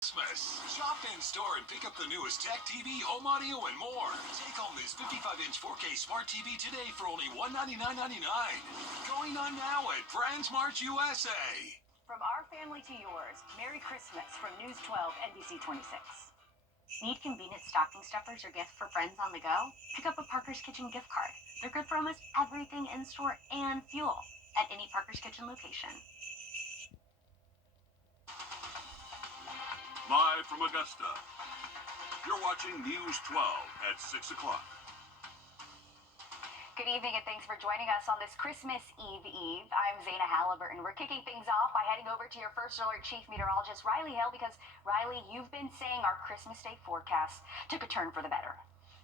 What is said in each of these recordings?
Christmas. Shop in store and pick up the newest tech TV, home audio, and more. Take home this 55-inch 4K smart TV today for only $199.99. Going on now at BrandsMart USA. From our family to yours, Merry Christmas from News 12 NBC 26. Need convenient stocking stuffers or gifts for friends on the go? Pick up a Parker's Kitchen gift card. They're good for almost everything in store and fuel at any Parker's Kitchen location. Live from Augusta, you're watching News 12 at 6 o'clock. Good evening and thanks for joining us on this Christmas Eve. I'm Zaina Halliburton. We're kicking things off by heading over to your First Alert Chief Meteorologist, Riley Hale, because, Riley, you've been saying our Christmas Day forecast took a turn for the better.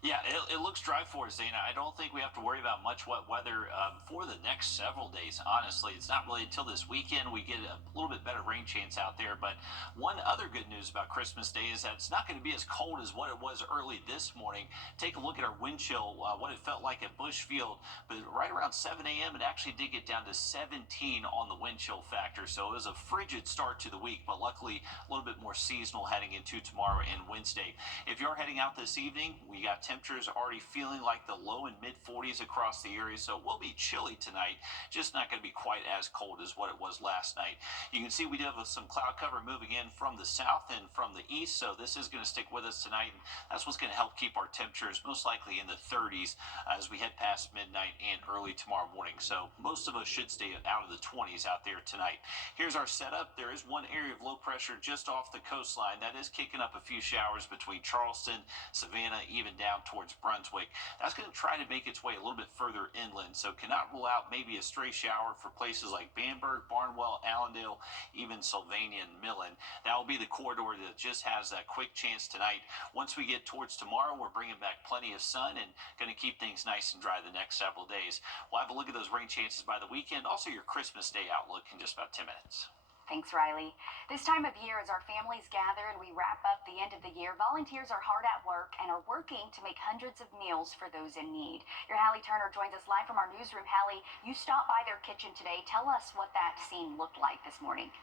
Yeah, it looks dry for us, Zaina. I don't think we have to worry about much wet weather for the next several days, honestly. It's not really until this weekend we get a little bit better rain chance out there. But one other good news about Christmas Day is that it's not going to be as cold as what it was early this morning. Take a look at our wind chill, what it felt like at Bushfield. But right around 7 a.m., it actually did get down to 17 on the wind chill factor. So it was a frigid start to the week, but luckily a little bit more seasonal heading into tomorrow and Wednesday. If you're heading out this evening, we got temperatures already feeling like the low and mid 40s across the area, so it will be chilly tonight, just not going to be quite as cold as what it was last night. You can see we do have some cloud cover moving in from the south and from the east, so this is going to stick with us tonight, and that's what's going to help keep our temperatures most likely in the 30s as we head past midnight and early tomorrow morning. So most of us should stay out of the 20s out there tonight. Here's our setup. There is one area of low pressure just off the coastline that is kicking up a few showers between Charleston, Savannah, even down towards Brunswick. That's going to try to make its way a little bit further inland, so cannot rule out maybe a stray shower for places like Bamberg, Barnwell, Allendale, even Sylvania and Millen. That will be the corridor that just has that quick chance tonight. Once we get towards tomorrow, we're bringing back plenty of sun and going to keep things nice and dry the next several days. We'll have a look at those rain chances by the weekend, also your Christmas Day outlook in just about 10 minutes. Thanks, Riley. This time of year, as our families gather and we wrap up the end of the year, volunteers are hard at work and are working to make hundreds of meals for those in need. Your Hallie Turner joins us live from our newsroom. Hallie, you stopped by their kitchen today. Tell us what that scene looked like this morning.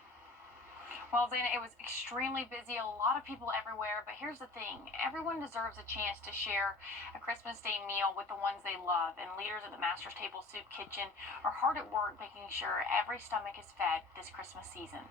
Well, Zaina, it was extremely busy, a lot of people everywhere, but here's the thing. Everyone deserves a chance to share a Christmas Day meal with the ones they love, and leaders at the Master's Table Soup Kitchen are hard at work making sure every stomach is fed this Christmas season.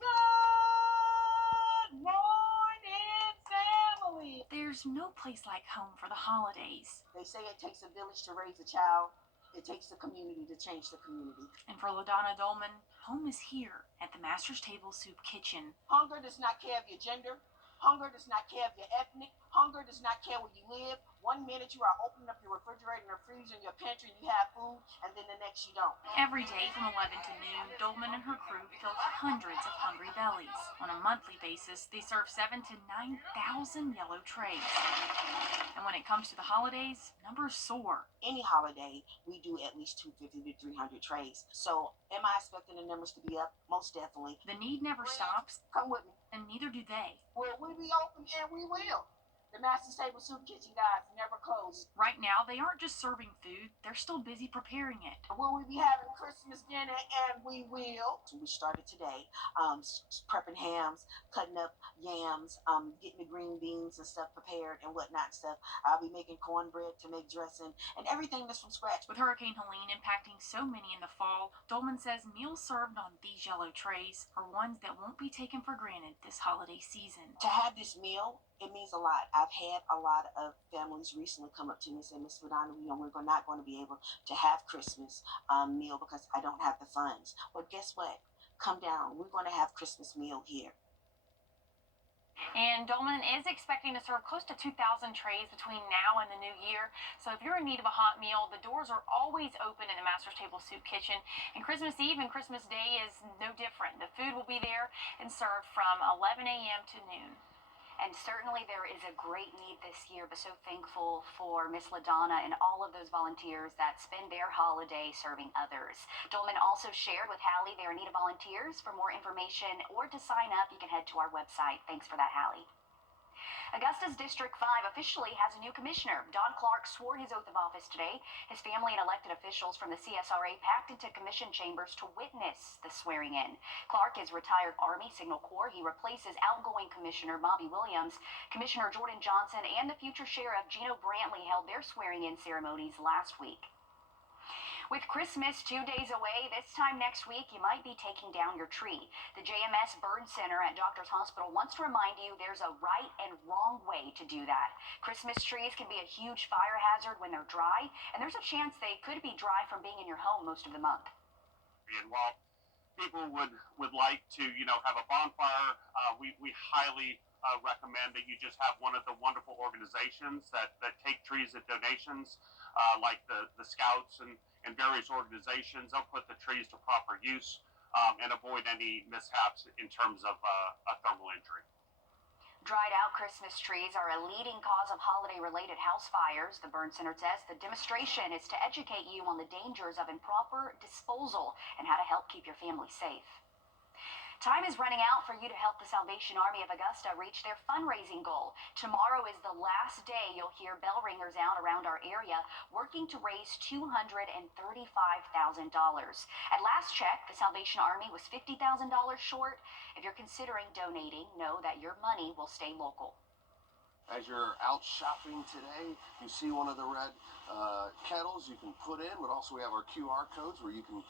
Good morning, family. There's no place like home for the holidays. They say it takes a village to raise a child. It takes the community to change the community. And for LaDonna Dolman, home is here at the Master's Table Soup Kitchen. Hunger does not care of your gender. Hunger does not care of your ethnic. Hunger does not care where you live. 1 minute you are opening up your refrigerator and your freezer and your pantry and you have food, and then the next you don't. Every day from 11 to noon, Dolman and her crew fill hundreds of hungry bellies. On a monthly basis, they serve 7,000 to 9,000 yellow trays. And when it comes to the holidays, numbers soar. Any holiday, we do at least 250 to 300 trays. So am I expecting the numbers to be up? Most definitely. The need never stops, Come with me. and neither do they. Will we be open? And we will. The Master's Table Soup Kitchen, guys, never close. Right now, they aren't just serving food, they're still busy preparing it. Will we be having Christmas dinner? And we will. So we started today prepping hams, cutting up yams, getting the green beans and stuff prepared and whatnot stuff. I'll be making cornbread to make dressing and everything that's from scratch. With Hurricane Helene impacting so many in the fall, Dolman says meals served on these yellow trays are ones that won't be taken for granted this holiday season. To have this meal, it means a lot. I've had a lot of families recently come up to me and say, Miss Wrdw, we're not going to be able to have Christmas meal because I don't have the funds. Well, guess what? Come down. We're going to have Christmas meal here. And Dolman is expecting to serve close to 2,000 trays between now and the new year. So if you're in need of a hot meal, the doors are always open in the Master's Table Soup Kitchen. And Christmas Eve and Christmas Day is no different. The food will be there and served from 11 a.m. to noon. And certainly there is a great need this year, but so thankful for Miss LaDonna and all of those volunteers that spend their holiday serving others. Dolman also shared with Hallie they are in need of volunteers. For more information or to sign up, you can head to our website. Thanks for that, Hallie. Augusta's District 5 officially has a new commissioner. Don Clark swore his oath of office today. His family and elected officials from the CSRA packed into commission chambers to witness the swearing in. Clark is retired Army Signal Corps. He replaces outgoing Commissioner Bobby Williams. Commissioner Jordan Johnson and the future Sheriff Gino Brantley held their swearing-in ceremonies last week. With Christmas 2 days away, this time next week, you might be taking down your tree. The JMS Burn Center at Doctors Hospital wants to remind you there's a right and wrong way to do that. Christmas trees can be a huge fire hazard when they're dry, and there's a chance they could be dry from being in your home most of the month. And while people would like to, have a bonfire, we highly recommend that you just have one of the wonderful organizations that take trees at donations, like the Scouts and various organizations. They'll put the trees to proper use and avoid any mishaps in terms of a thermal injury. Dried out Christmas trees are a leading cause of holiday-related house fires. The Burn Center says the demonstration is to educate you on the dangers of improper disposal and how to help keep your family safe. Time is running out for you to help the Salvation Army of Augusta reach their fundraising goal. Tomorrow is the last day you'll hear bell ringers out around our area working to raise $235,000. At last check, the Salvation Army was $50,000 short. If you're considering donating, know that your money will stay local. As you're out shopping today, you see one of the red kettles you can put in, but also we have our QR codes where you can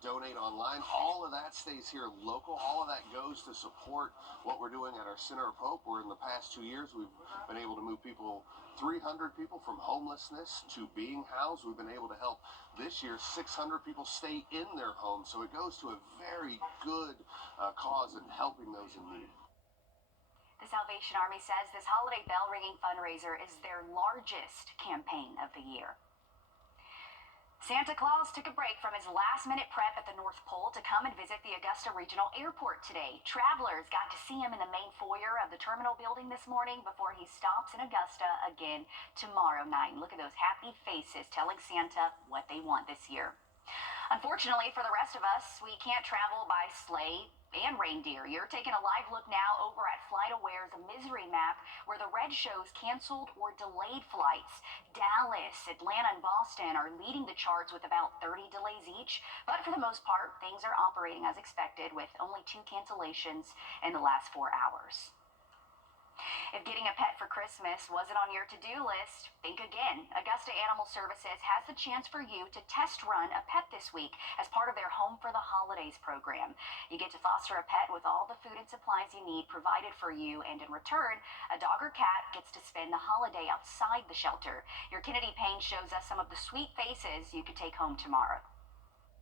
donate online. All of that stays here local. All of that goes to support what we're doing at our Center of Hope, where in the past 2 years we've been able to move 300 people from homelessness to being housed. We've been able to help this year 600 people stay in their homes. So it goes to a very good cause in helping those in need. The Salvation Army says this holiday bell ringing fundraiser is their largest campaign of the year. Santa Claus took a break from his last-minute prep at the North Pole to come and visit the Augusta Regional Airport today. Travelers got to see him in the main foyer of the terminal building this morning before he stops in Augusta again tomorrow night. Look at those happy faces telling Santa what they want this year. Unfortunately, for the rest of us, we can't travel by sleigh and reindeer. You're taking a live look now over at FlightAware's misery map, where the red shows canceled or delayed flights. Dallas, Atlanta, and Boston are leading the charts with about 30 delays each, but for the most part, things are operating as expected with only 2 cancellations in the last 4 hours. If getting a pet for Christmas wasn't on your to-do list, think again. Augusta Animal Services has the chance for you to test run a pet this week as part of their Home for the Holidays program. You get to foster a pet with all the food and supplies you need provided for you, and in return, a dog or cat gets to spend the holiday outside the shelter. Your Kennedy Payne shows us some of the sweet faces you could take home tomorrow.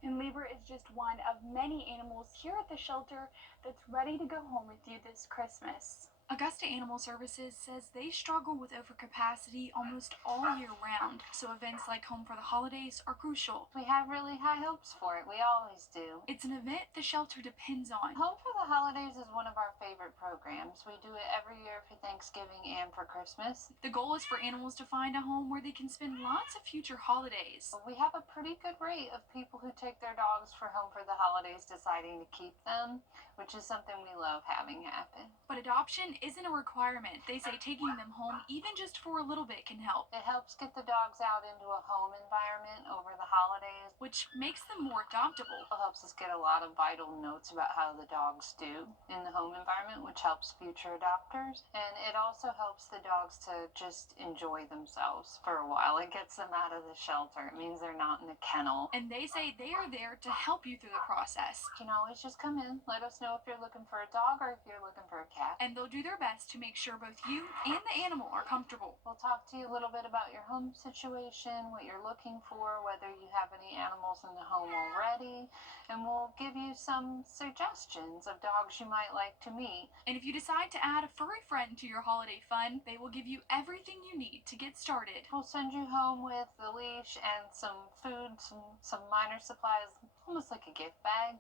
And Libra is just one of many animals here at the shelter that's ready to go home with you this Christmas. Augusta Animal Services says they struggle with overcapacity almost all year round, so events like Home for the Holidays are crucial. We have really high hopes for it. We always do. It's an event the shelter depends on. Home for the Holidays is one of our favorite programs. We do it every year for Thanksgiving and for Christmas. The goal is for animals to find a home where they can spend lots of future holidays. We have a pretty good rate of people who take their dogs for Home for the Holidays deciding to keep them, which is something we love having happen. But adoption isn't a requirement. They say taking them home, even just for a little bit, can help. It helps get the dogs out into a home environment over the holidays, which makes them more adoptable. It helps us get a lot of vital notes about how the dogs do in the home environment, which helps future adopters. And it also helps the dogs to just enjoy themselves for a while. It gets them out of the shelter. It means they're not in a kennel. And they say they are there to help you through the process. You can always just come in, let us know if you're looking for a dog or if you're looking for a cat. And they'll do their best to make sure both you and the animal are comfortable. We'll talk to you a little bit about your home situation, what you're looking for, whether you have any animals in the home already, and we'll give you some suggestions of dogs you might like to meet. And if you decide to add a furry friend to your holiday fun, they will give you everything you need to get started. We'll send you home with a leash and some food, some minor supplies, almost like a gift bag,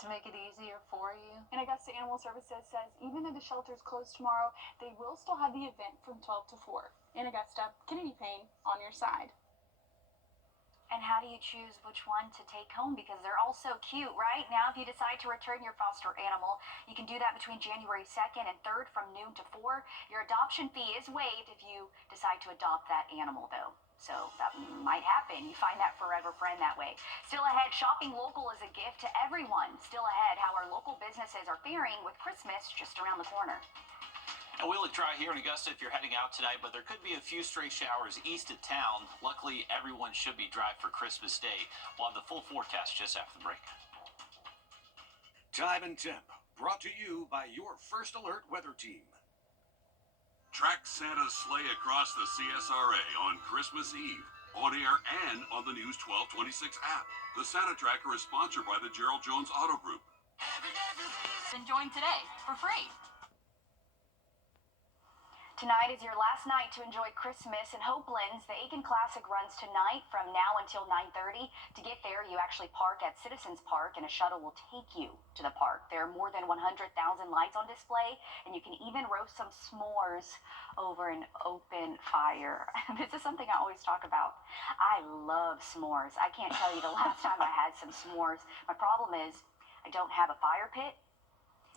to make it easier for you. And Augusta Animal Services says even though the shelter is closed tomorrow, they will still have the event from 12 to 4. In Augusta, Kennedy Payne on your side. And how do you choose which one to take home? Because they're all so cute, right? Now, if you decide to return your foster animal, you can do that between January 2nd and 3rd from noon to 4. Your adoption fee is waived if you decide to adopt that animal, though. So that might happen. You find that forever friend that way. Still ahead, shopping local is a gift to everyone. Still ahead, how our local businesses are faring with Christmas just around the corner. And we look dry here in Augusta if you're heading out tonight, but there could be a few stray showers east of town. Luckily, everyone should be dry for Christmas Day. We'll have the full forecast just after the break. Time and temp, brought to you by your First Alert weather team. Track Santa's sleigh across the CSRA on Christmas Eve, on air and on the News 1226 app. The Santa Tracker is sponsored by the Gerald Jones Auto Group. And join today for free. Tonight is your last night to enjoy Christmas in Hopelands. The Aiken Classic runs tonight from now until 9:30. To get there, you actually park at Citizens Park and a shuttle will take you to the park. There are more than 100,000 lights on display, and you can even roast some s'mores over an open fire. This is something I always talk about. I love s'mores. I can't tell you the last time I had some s'mores. My problem is I don't have a fire pit.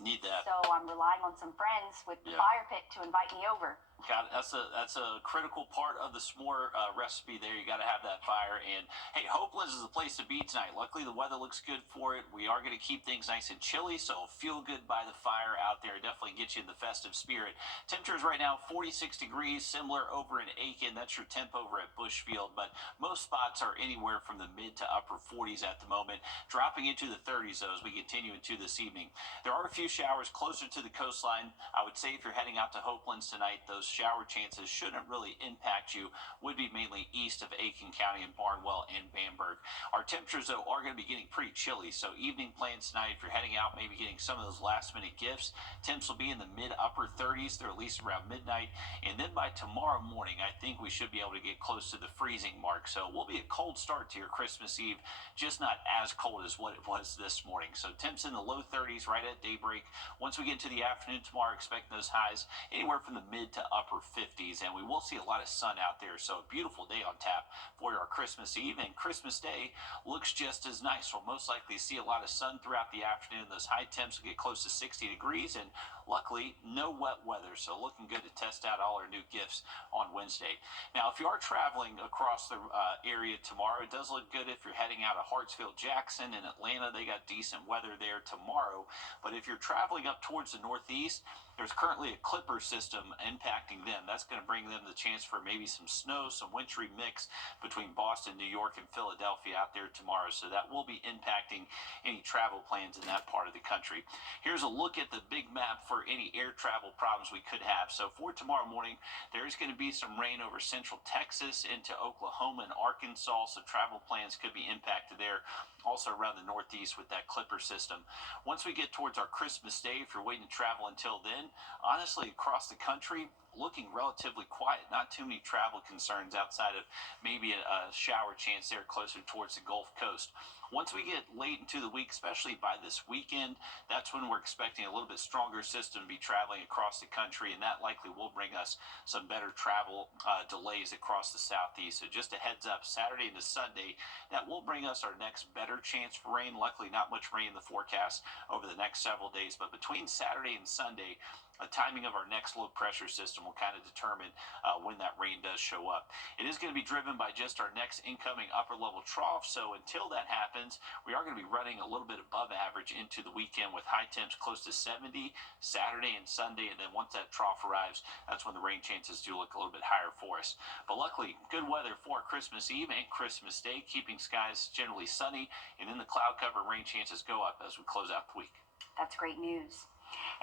Need that. So I'm relying on some friends with the fire pit to invite me over. God, that's a critical part of the s'more recipe there. You got to have that fire. And, hey, Hopelands is the place to be tonight. Luckily, the weather looks good for it. We are going to keep things nice and chilly, so feel good by the fire out there. Definitely get you in the festive spirit. Temperatures right now, 46 degrees, similar over in Aiken. That's your temp over at Bushfield. But most spots are anywhere from the mid to upper 40s at the moment, dropping into the 30s, though, as we continue into this evening. There are a few showers closer to the coastline. I would say if you're heading out to Hopelands tonight, those shower chances shouldn't really impact you. Would be mainly east of Aiken County and Barnwell and Bamberg. Our temperatures, though, are going to be getting pretty chilly. So evening plans tonight, if you're heading out, maybe getting some of those last minute gifts, temps will be in the mid upper 30s. They're at least around midnight. And then by tomorrow morning, I think we should be able to get close to the freezing mark. So it will be a cold start to your Christmas Eve, just not as cold as what it was this morning. So temps in the low 30s right at daybreak. Once we get to the afternoon tomorrow, expect those highs anywhere from the mid to upper 50s, and we will see a lot of sun out there. So a beautiful day on tap for our Christmas Eve, and Christmas Day looks just as nice. We'll most likely see a lot of sun throughout the afternoon. Those high temps will get close to 60 degrees, and luckily no wet weather, so looking good to test out all our new gifts on Wednesday. Now, if you are traveling across the area tomorrow, it does look good if you're heading out of Hartsfield Jackson in Atlanta. They got decent weather there tomorrow, but if you're traveling up towards the northeast, there's currently a clipper system impacting them. That's going to bring them the chance for maybe some snow, some wintry mix between Boston, New York, and Philadelphia out there tomorrow. So that will be impacting any travel plans in that part of the country. Here's a look at the big map for any air travel problems we could have. So for tomorrow morning, there's going to be some rain over central Texas into Oklahoma and Arkansas. So travel plans could be impacted there. Also around the northeast with that clipper system. Once we get towards our Christmas Day, if you're waiting to travel until then, honestly, across the country, looking relatively quiet. Not too many travel concerns outside of maybe a shower chance there closer towards the Gulf Coast. Once we get late into the week, especially by this weekend, that's when we're expecting a little bit stronger system to be traveling across the country, and that likely will bring us some better travel delays across the southeast. So just a heads up, Saturday into Sunday, that will bring us our next better chance for rain. Luckily, not much rain in the forecast over the next several days, but between Saturday and Sunday, the timing of our next low pressure system will kind of determine when that rain does show up. It is going to be driven by just our next incoming upper level trough. So until that happens, we are going to be running a little bit above average into the weekend with high temps close to 70 Saturday and Sunday. And then once that trough arrives, that's when the rain chances do look a little bit higher for us. But luckily, good weather for Christmas Eve and Christmas Day, keeping skies generally sunny. And then the cloud cover rain chances go up as we close out the week. That's great news.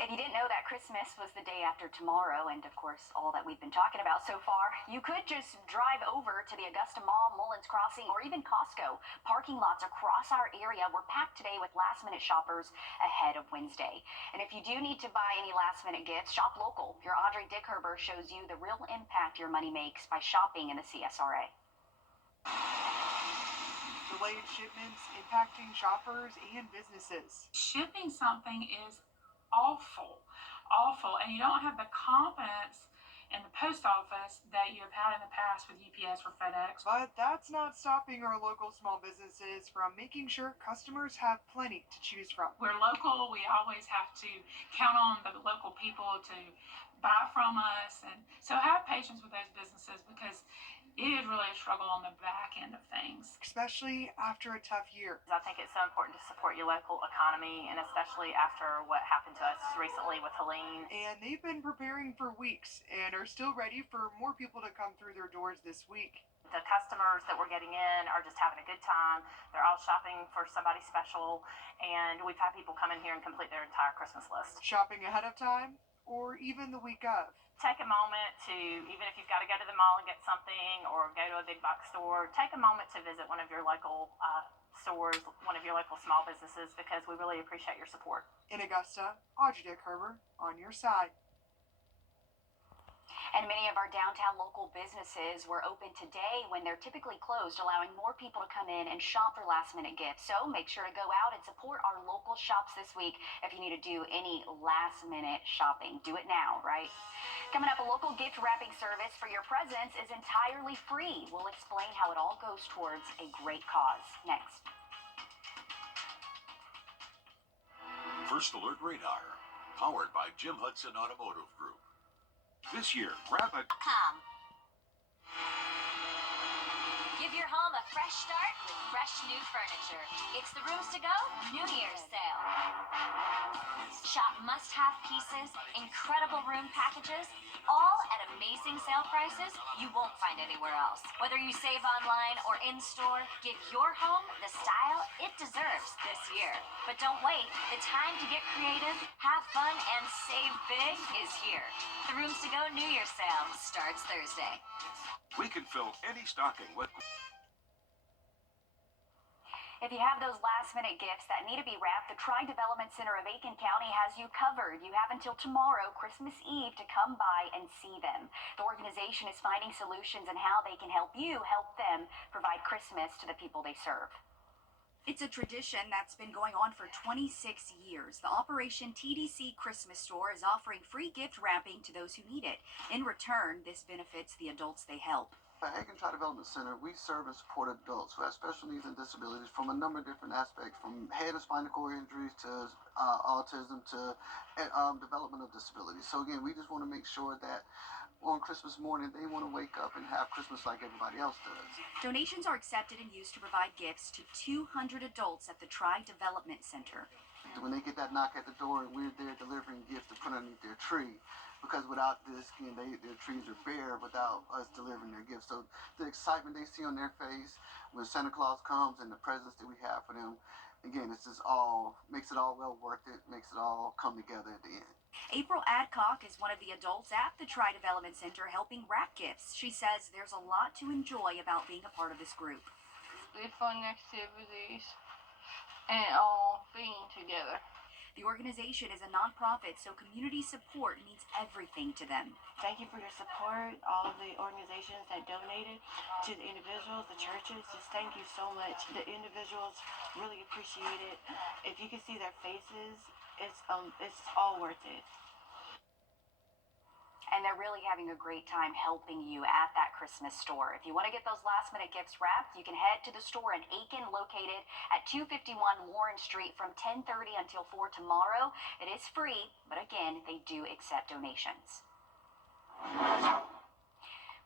If you didn't know that Christmas was the day after tomorrow, and of course all that we've been talking about so far, you could just drive over to the Augusta Mall, Mullins Crossing, or even Costco. Parking lots across our area were packed today with last-minute shoppers ahead of Wednesday. And if you do need to buy any last-minute gifts, shop local. Your Audrey Dickherber shows you the real impact your money makes by shopping in the CSRA. Delayed shipments impacting shoppers and businesses. Shipping something is awful, and you don't have the confidence and the post office that you have had in the past with UPS or FedEx. But that's not stopping our local small businesses from making sure customers have plenty to choose from. We're local. We always have to count on the local people to buy from us. And so have patience with those businesses because it is really a struggle on the back end of things. Especially after a tough year. I think it's so important to support your local economy, and especially after what happened to us recently with Helene. And they've been preparing for weeks and are still ready for more people to come through their doors this week. The customers that we're getting in are just having a good time. They're all shopping for somebody special, and we've had people come in here and complete their entire Christmas list. Shopping ahead of time or even the week of. Take a moment to, even if you've got to go to the mall and get something or go to a big box store, take a moment to visit one of your local stores, one of your local small businesses, because we really appreciate your support. In Augusta, Audrey Dick Herber on your side. And many of our downtown local businesses were open today when they're typically closed, allowing more people to come in and shop for last-minute gifts. So make sure to go out and support our local shops this week if you need to do any last-minute shopping. Do it now, right? Coming up, a local gift wrapping service for your presents is entirely free. We'll explain how it all goes towards a great cause next. First Alert Radar, powered by Jim Hudson Automotive Group. This year, grab a... Give your home a fresh start with fresh new furniture. It's the Rooms to Go New Year's sale. Shop must-have pieces, incredible room packages, all at amazing sale prices you won't find anywhere else. Whether you save online or in-store, give your home the style it deserves this year. But don't wait. The time to get creative, have fun, and save big is here. The Rooms to Go New Year's sale starts Thursday. We can fill any stocking with... If you have those last-minute gifts that need to be wrapped, the Tri-Development Center of Aiken County has you covered. You have until tomorrow, Christmas Eve, to come by and see them. The organization is finding solutions on how they can help you help them provide Christmas to the people they serve. It's a tradition that's been going on for 26 years. The Operation TDC Christmas Store is offering free gift wrapping to those who need it. In return, this benefits the adults they help. At Aiken Tri-Development Center, we serve and support adults who have special needs and disabilities from a number of different aspects, from head and spinal cord injuries to autism to developmental disabilities. So again, we just want to make sure that on Christmas morning, they want to wake up and have Christmas like everybody else does. Donations are accepted and used to provide gifts to 200 adults at the Tri-Development Center. When they get that knock at the door, we're there delivering gifts to put underneath their tree. Because without this, again, their trees are bare without us delivering their gifts. So the excitement they see on their face when Santa Claus comes and the presents that we have for them, again, it's just all, makes it all well worth it, makes it all come together at the end. April Adcock is one of the adults at the Tri-Development Center helping wrap gifts. She says there's a lot to enjoy about being a part of this group. The fun activities and all being together. The organization is a nonprofit, so community support means everything to them. Thank you for your support, all of the organizations that donated, to the individuals, the churches, just thank you so much. The individuals really appreciate it. If you can see their faces, it's all worth it. And they're really having a great time helping you at that Christmas store. If you want to get those last-minute gifts wrapped, you can head to the store in Aiken, located at 251 Warren Street from 10:30 until 4 tomorrow. It is free, but again, they do accept donations.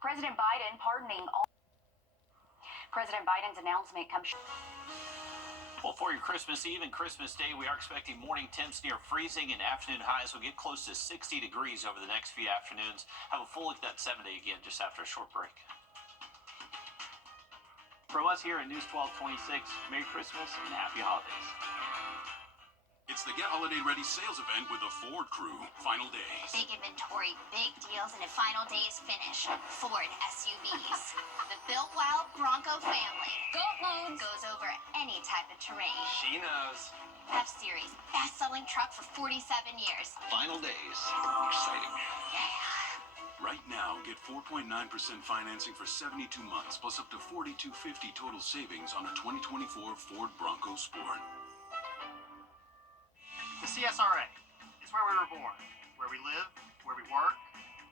President Biden's announcement comes... Well, for your Christmas Eve and Christmas Day, we are expecting morning temps near freezing and afternoon highs will get close to 60 degrees over the next few afternoons. Have a full look at that 7-day again just after a short break. From us here at News 1226, Merry Christmas and Happy Holidays. It's the Get Holiday Ready sales event with the Ford crew. Final days. Big inventory, big deals, and a final day's finish. Ford SUVs. The built wild Bronco family. Goat loads. Goes over any type of terrain. She knows. F-Series. Best-selling truck for 47 years. Final days. Exciting. Yeah. Right now, get 4.9% financing for 72 months, plus up to $4,250 total savings on a 2024 Ford Bronco Sport. The CSRA is where we were born, where we live, where we work,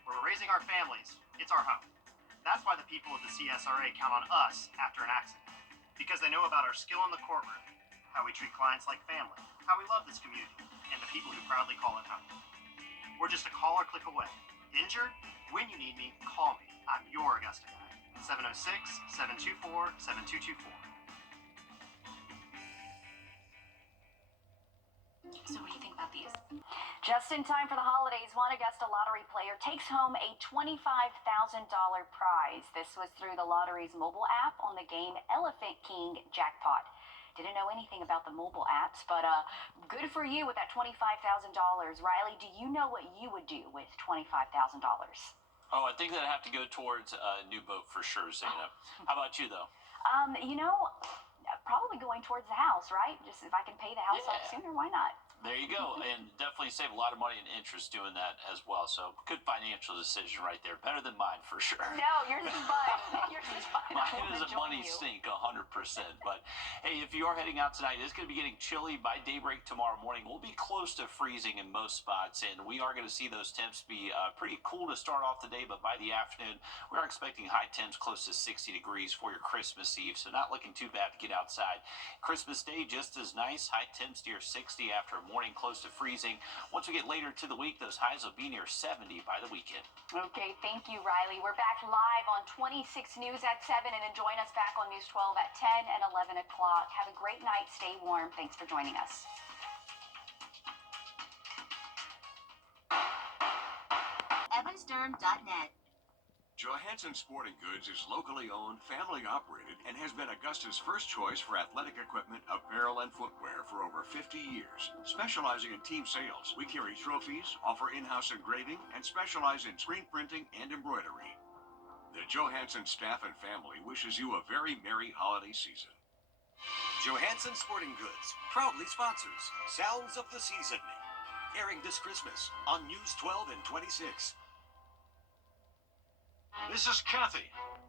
where we're raising our families, it's our home. That's why the people of the CSRA count on us after an accident. Because they know about our skill in the courtroom, how we treat clients like family, how we love this community, and the people who proudly call it home. We're just a call or click away. Injured? When you need me, call me. I'm your Augusta guy. 706-724-7224. So what do you think about these? Just in time for the holidays, one Augusta lottery player takes home a $25,000 prize. This was through the lottery's mobile app on the game Elephant King Jackpot. Didn't know anything about the mobile apps, but good for you with that $25,000. Riley, do you know what you would do with $25,000? Oh, I think that'd have to go towards a new boat for sure, Zainab. How about you, though? Probably going towards the house, right? Just if I can pay the house off sooner, why not? There you go, and definitely save a lot of money and interest doing that as well. So good financial decision right there. Better than mine for sure. No, yours is fun. Yours is fun. Mine is a money sink, 100%. But hey, if you are heading out tonight, it's going to be getting chilly by daybreak tomorrow morning. We'll be close to freezing in most spots, and we are going to see those temps be pretty cool to start off the day. But by the afternoon, we are expecting high temps close to 60 degrees for your Christmas Eve. So not looking too bad to get outside. Christmas Day just as nice. High temps near 60 after a morning close to freezing. Once we get later to the week, those highs will be near 70 by the weekend. Okay, thank you, Riley. We're back live on 26 News at 7, and then join us back on News 12 at 10 and 11 o'clock. Have a great night. Stay warm. Thanks for joining us. evansdurham.net. Johansson Sporting Goods is locally owned, family operated, and has been Augusta's first choice for athletic equipment, apparel, and footwear for over 50 years. Specializing in team sales, we carry trophies, offer in-house engraving, and specialize in screen printing and embroidery. The Johansson staff and family wishes you a very merry holiday season. Johansson Sporting Goods proudly sponsors Sounds of the Season, airing this Christmas on News 12 and 26. This is Kathy.